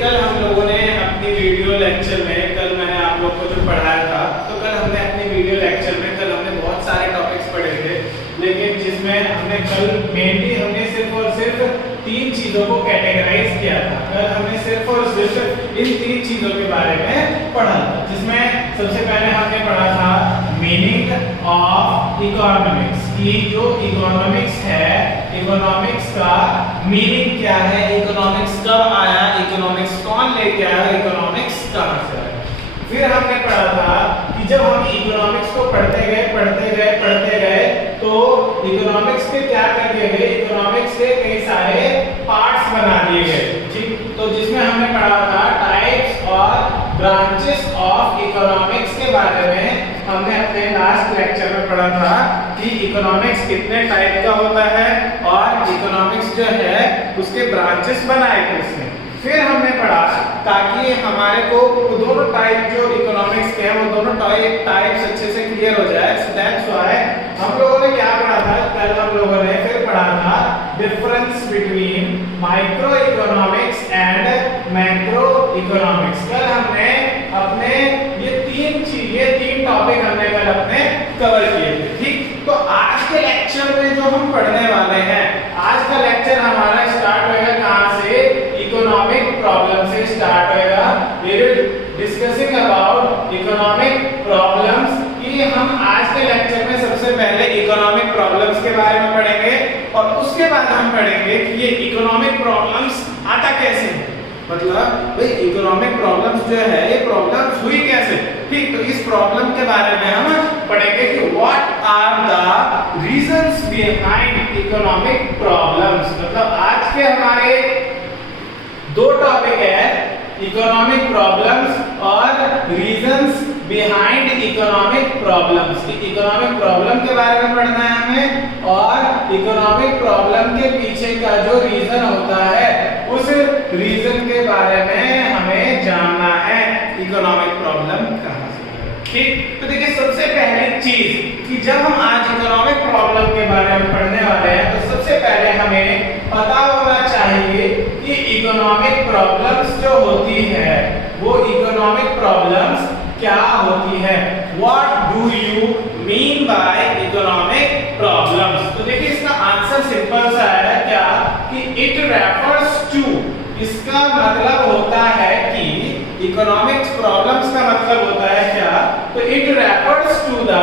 कल हम लोगों ने अपनी वीडियो लेक्चर में, कल मैंने आप लोग को जो पढ़ाया था, तो कल हमने अपनी वीडियो लेक्चर में कल हमने बहुत सारे टॉपिक्स पढ़े थे, लेकिन जिसमें हमने कल मेनली हमने सिर्फ और सिर्फ 3 चीजों को कैटेगराइज किया था। कल हमने सिर्फ और सिर्फ इन 3 चीजों के बारे में पढ़ा था, जिसमें सबसे पहले हमने पढ़ा था मीनिंग ऑफ इकोनॉमिक्स, कि जो इकोनॉमिक्स है, इकोनॉमिक्स का मीनिंग क्या है, इकोनॉमिक्स कब आया, इकोनॉमिक्स कौन लेके आया, इकोनॉमिक्स कहां से आया। फिर हमने पढ़ा था कि जब हम इकोनॉमिक्स को पढ़ते गए तो इकोनॉमिक्स के क्या कर दिए गए, इकोनॉमिक्स के कई सारे पार्ट्स बना दिए गए, ठीक। तो जिसमें हमने पढ़ा था टाइप्स और ब्रांचेस ऑफ इकोनॉमिक्स के बारे में। हमने अपने लास्ट लेक्चर में पढ़ा था कि इकोनॉमिक्स कितने टाइप का होता है और इकोनॉमिक्स जो है उसके ब्रांचेस बनाए किसने। फिर हमने पढ़ा ताकि हमारे को दोनों टाइप जो इकोनॉमिक्स के हैं वो दोनों टाइप्स अच्छे से क्लियर हो जाए। सो दैट्स व्हाई हम लोगों ने क्या पढ़ा था, कल हम लोगों ने फिर पढ़ा था difference between micro economics and macro economics. कल हमने अपने ये 3 टॉपिक हमने कल अपने कवर किए थे, ठीक। तो आज के लेक्चर में जो हम पढ़ने वाले हैं, आज का लेक्चर हमारा स्टार्ट होएगा कहां से, इकोनॉमिक प्रॉब्लम से स्टार्ट होएगा। We will discussing about economic problems, कि हम आज के लेक्चर में सबसे पहले इकोनॉमिक प्रॉब्लम्स के बारे में पढ़ेंगे और उसके बाद हम पढ़ेंगे कि ये इकोनॉमिक प्रॉब्लम्स आता कैसे है, मतलब भाई इकोनॉमिक प्रॉब्लम्स जो है ये प्रॉब्लम्स हुई कैसे, ठीक। तो इस प्रॉब्लम के बारे में हम पढ़ेंगे कि what are the reasons behind economic problems. मतलब आज के हमारे 2 टॉपिक है, इकोनॉमिक प्रॉब्लम्स और reasons behind economic problems. Economic problem के बारे में पढ़ना है हमें और इकोनॉमिक प्रॉब्लम के पीछे का जो रीजन होता है उस रीजन के बारे में हमें जानना है, इकोनॉमिक प्रॉब्लम कहां से है, ठीक। तो देखिए सबसे पहली चीज कि जब हम आज इकोनॉमिक प्रॉब्लम के बारे में पढ़ने वाले हैं तो सबसे पहले हमें पता होना चाहिए कि इकोनॉमिक प्रॉब्लम्स जो होती है वो इकोनॉमिक प्रॉब्लम्स क्या होती है, what do you mean by economic problems. तो देखिए इसका आंसर सिंपल सा है क्या, कि इट रेफर्स टू, इसका मतलब होता है कि इकोनॉमिक्स प्रॉब्लम्स का मतलब होता है क्या, तो it refers to the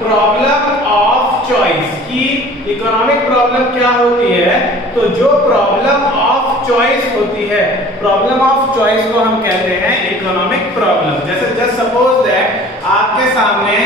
problem of choice, कि इकोनॉमिक प्रॉब्लम क्या होती है, तो जो प्रॉब्लम ऑफ चॉइस होती है, प्रॉब्लम ऑफ चॉइस को हम कहते हैं इकोनॉमिक प्रॉब्लम। जैसे जस्ट सपोज दैट आपके सामने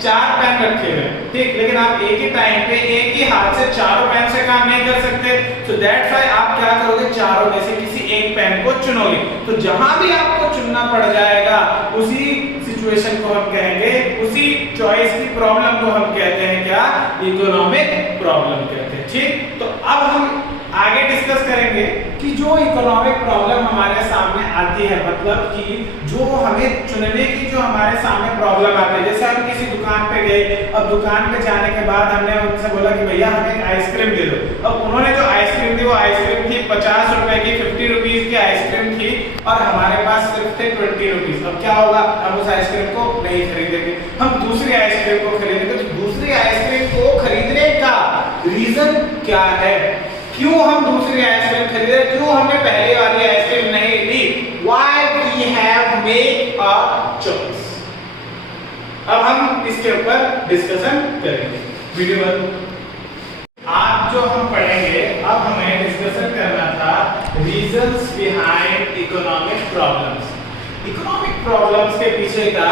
4 पेन रखे हुए, ठीक, लेकिन आप एक ही टाइम पे एक ही हाथ से चारों पेन से काम नहीं कर सकते, तो दैट्स व्हाई आप क्या करोगे, चारों में से किसी एक पेन को चुनोगे। तो जहां भी आपको चुनना पड़ जाएगा उसी सिचुएशन को हम कहेंगे, उसी चॉइस की प्रॉब्लम को हम कहते हैं क्या, इकोनॉमिक प्रॉब्लम कहते हैं, ठीक। तो अब हम आगे डिस्कस करेंगे कि जो इकोनॉमिक प्रॉब्लम हमारे सामने आती है, मतलब कि जो हमें चुनने की जो हमारे सामने प्रॉब्लम आती है। जैसे हम किसी दुकान पे गए, अब दुकान पे जाने के बाद हमने उनसे बोला कि भैया हमें एक आइसक्रीम दे दो। अब उन्होंने जो आइसक्रीम दी वो आइसक्रीम थी 50 रुपए की, 50 रुपीज की आइसक्रीम थी और हमारे पास सिर्फ थे 20 रुपीज। अब क्या होगा, हम उस आइसक्रीम को नहीं खरीदेंगे, हम दूसरी आइसक्रीम को खरीदेंगे। तो दूसरी आइसक्रीम को खरीदने का रीजन क्या है, क्यों हम दूसरी आइसक्रीम खरीदे, क्यों हमने पहले वाली आइसक्रीम नहीं ली, why we have made a choice। अब हम इसके ऊपर डिस्कशन करेंगे वीडियो में। आज जो हम पढ़ेंगे, अब हमें डिस्कशन करना था reasons behind economic problems. Economic problems के पीछे का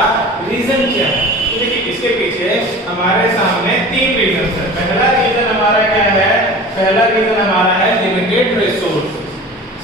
रीजन क्या है, तो देखिए इसके पीछे हमारे सामने 3 रीजन है। पहला रीजन हमारा क्या है, पहला रीजन हमारा है limited resource,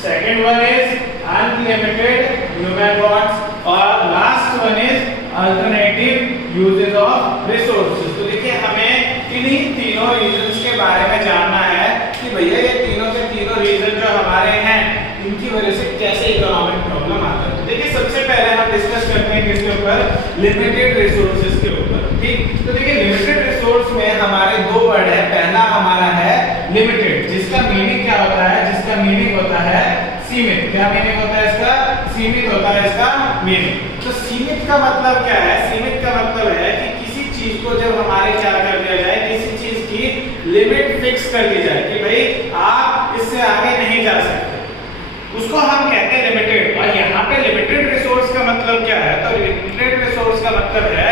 second one is unlimited human resource और last one is alternative uses of resources. तो देखिए हमें इन्हीं तीनों रीजंस के बारे में जानना है कि भैया ये तीनों के तीनों रीजन जो हमारे हैं इनकी वजह से कैसे इकोनॉमिक प्रॉब्लम आता है। तो देखिए सबसे पहले हम डिस्कस करते हैं किसके ऊपर, लिमिटेड रिसोर्सेज के ऊपर, ठीक। तो देखिए लिमिटेड रिसोर्स में हमारे 2 वर्ड है, पहला हमारा है लिमिटेड, जिसका मीनिंग क्या होता है, जिसका मीनिंग होता है सीमित। क्या मीनिंग होता है इसका, सीमित होता है इसका मीनिंग। तो सीमित का मतलब क्या है? सीमित का मतलब है कि किसी चीज को जब हमारे क्या कर दिया जाए, किसी चीज की लिमिट फिक्स कर दी जाए कि भाई आप इससे आगे नहीं जा सकते, उसको हम कहते हैं लिमिटेड। और यहाँ पे लिमिटेड रिसोर्स का मतलब क्या है? तो लिमिटेड रिसोर्स का मतलब है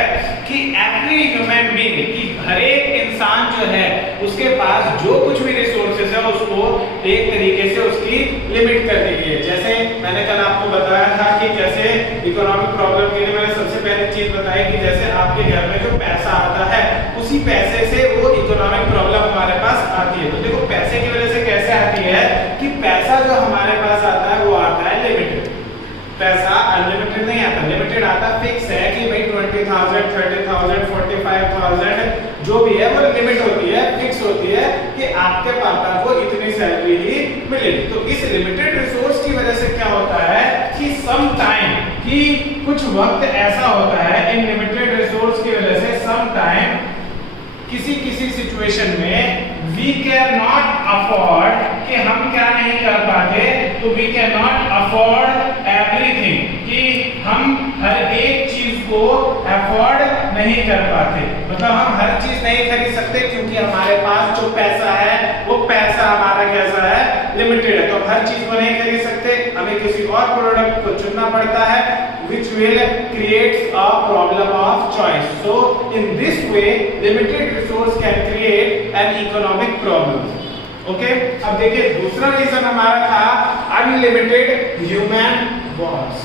कि एवरी ह्यूमन बीइंग, कि हर एक इंसान जो है उसके पास जो कुछ भी रिसोर्सेज है उसको एक तरीके से उसकी लिमिट कर दी गई है। जैसे मैंने कल आपको बताया था कि जैसे इकोनॉमिक प्रॉब्लम के लिए मैंने सबसे पहली चीज बताई कि जैसे आपके घर में जो पैसा आता है उसी पैसे से वो इकोनॉमिक प्रॉब्लम हमारे पास आती है। तो देखो पैसे की वजह से कैसे आती है कि पैसा जो हमारे पास आता है वो आता है लिमिटेड। पैसा अनलिमिटेड नहीं आता, लिमिटेड आता, फिक्स है कि भाई 20,000, 30,000, 45,000 जो भी है वो लिमिट होती है, फिक्स होती है कि आपके पापा को इतनी सैलरी ही मिलेगी। तो इस लिमिटेड रिसोर्स की वजह से क्या होता है कि सम टाइम, कि कुछ वक्त ऐसा होता है इन लिमिटेड रिसोर्स की वजह से सम टाइम किसी किसी सिचुएशन में वी कैन नॉट अफोर्ड, कि हम क्या नहीं कर पाते, तो we can not afford everything, कि हम हर एक चीज को अफोर्ड नहीं कर पाते, मतलब हम हर चीज नहीं खरीद सकते क्योंकि हमारे पास जो पैसा है वो पैसा हमारा कैसा है, लिमिटेड है। तो हम हर चीज को नहीं खरीद सकते, हमें किसी और प्रोडक्ट को चुनना पड़ता है which will create a problem of choice. So in this way limited resource can create an economic problem. Okay? अब देखिए दूसरा रीजन हमारा था अनलिमिटेड ह्यूमन वॉन्ट्स।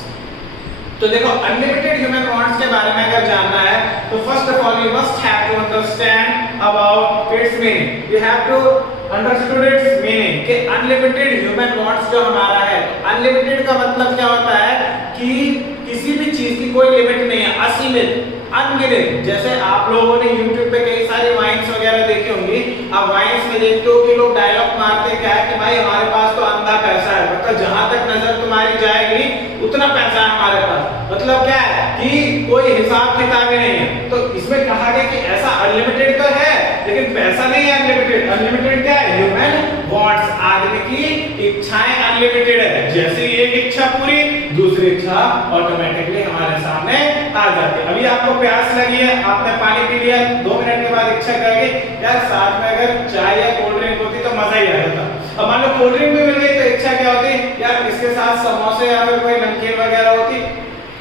तो देखो अनलिमिटेड ह्यूमन वॉन्ट्स के बारे में अगर जानना है तो first of all you must have to understand about its meaning. You have to understood its meaning कि अनलिमिटेड ह्यूमन वॉन्ट्स जो हमारा है, अनलिमिटेड का मतलब क्या होता है कि किसी भी चीज की कोई लिमिट नहीं है, असीमित, अनगिनत। जैसे आप लोगों ने YouTube पे कई सारी वाइन्स वगैरह देखी होंगी, आप वाइन्स में देखते हो कि लोग डायलॉग मारते क्या है कि भाई हमारे पास तो अंधा पैसा है, मतलब जहां तक नजर तुम्हारी जाएगी उतना पैसा है हमारे पास। मतलब क्या है कि कोई हिसाब किताब ही नहीं है। तो इसमें कहा गया कि ऐसा अनलिमिटेड तो है लेकिन पैसा नहीं है अनलिमिटेड। अनलिमिटेड क्या है? ह्यूमन वॉन्ट्स, आदमी की इच्छाएं अनलिमिटेड है। जैसे एक इच्छा पूरी, दूसरी इच्छा ऑटोमेटिकली हमारे सामने आ जाती है। अभी आपको प्यास लगी है, आपने पानी पी लिया, 2 मिनट के बाद इच्छा कर गई यार साथ में अगर चाय या कोल्ड ड्रिंक होती तो मजा ही आ जाता। अब मान लो कोल्ड ड्रिंक भी मिल गई तो इच्छा क्या होती यार इसके साथ समोसे या फिर कोई नमकीन वगैरह होती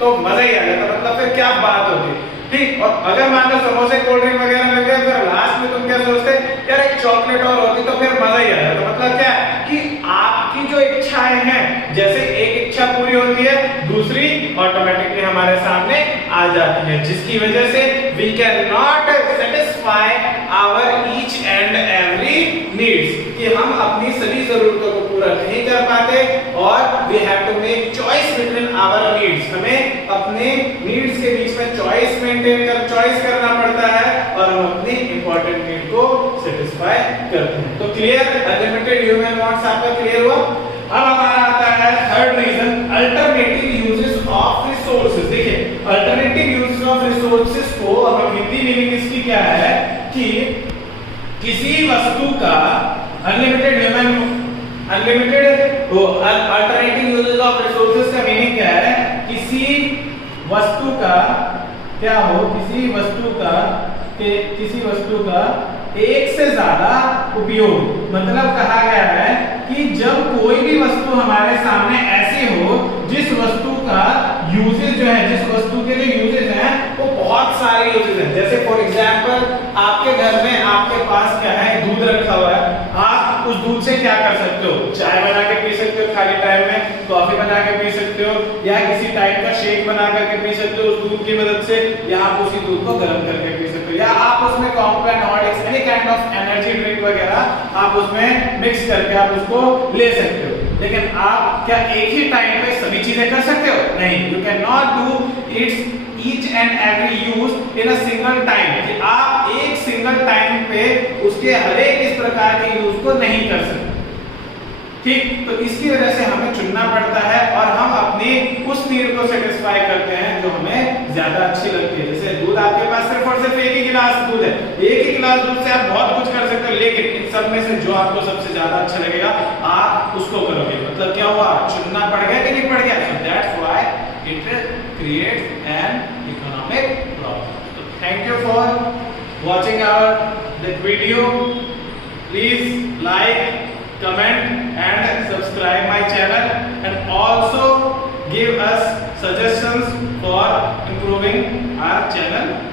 तो मजा ही आ जाता। मतलब फिर क्या बात होती, ठीक। और अगर मान लो समोसे कोल्ड ड्रिंक वगैरह मिल गए फिर लास्ट में तुम क्या सोचते यार एक चॉकलेट और होती तो फिर मजा ही आ जाता। मतलब क्या कि आपकी जो इच्छाएं हैं, जैसे एक इच्छा पूरी होती है दूसरी ऑटोमेटिकली हमारे सामने आ जाती है, जिसकी वजह से we can not satisfy our each and every needs, कि हम अपनी सभी जरूरतों को पूरा नहीं कर पाते और we have to make choice between our needs. हमें अपने नीड्स के बीच में चॉइस करना पड़ता है और हम अपनी इंपॉर्टेंट नीड को सेटिस्फाई करते हैं। तो क्लियर, अनलिमिटेड ह्यूमन वांट्स आपका क्लियर हुआ। अब हमारा आता है third reason, alternative uses of resources. देखिए अल्टरनेटिव यूजेस ऑफ रिसोर्सेज को अब हिंदी मीनिंग इसकी क्या है कि किसी वस्तु का unlimited alternative uses of resources का मीनिंग क्या है? किसी वस्तु का क्या हो, किसी वस्तु का एक से ज्यादा उपयोग। मतलब कहा गया है कि जब कोई भी वस्तु हमारे सामने ऐसी हो जिस वस्तु का यूजेज जो है, जिस वस्तु के जो यूजेज हैं वो बहुत सारे यूजेज हैं। जैसे फॉर एग्जांपल आपके घर में आपके पास क्या है, दूध रखा हुआ है, आप उस दूध से क्या कर सकते हो? चाय बना के पी सकते हो खाली टाइम में, कॉफी बना के पी सकते हो, या किसी टाइप का शेक बना करके पी सकते हो उस दूध की मदद से, या आप उसी दूध को गर्म करके पी सकते हो, या आप उसमें Complan Horlicks any kind of energy drink वगैरह आप उसमें मिक्स करके आप उसको ले सकते हो। लेकिन आप क्या एक ही टाइम पे सभी चीजें कर सकते हो? नहीं, you can not do it's each and every use in a single time, कि आप एक सिंगल टाइम पे उसके हर एक इस प्रकार के यूज को नहीं कर सकते, ठीक। तो इसकी वजह से हमें चुनना पड़ता है और हम अपनी उस नीड को सेटिस्फाई करते हैं जो हमें ज्यादा अच्छी लगती है। जैसे दूध आपके पास सिर्फ और सिर्फ एक ही गिलास दूध है, एक ही गिलास दूध से आप बहुत कुछ कर सकते हो, लेकिन इन सब में से जो आपको सबसे ज्यादा अच्छा लगेगा आप उसको करोगे। मतलब क्या हुआ, चुनना पड़ गया कि नहीं पड़ गया? So that's why creates an economic problem. So thank you for watching our this video. Please like, comment and subscribe my channel, and also give us suggestions for improving our channel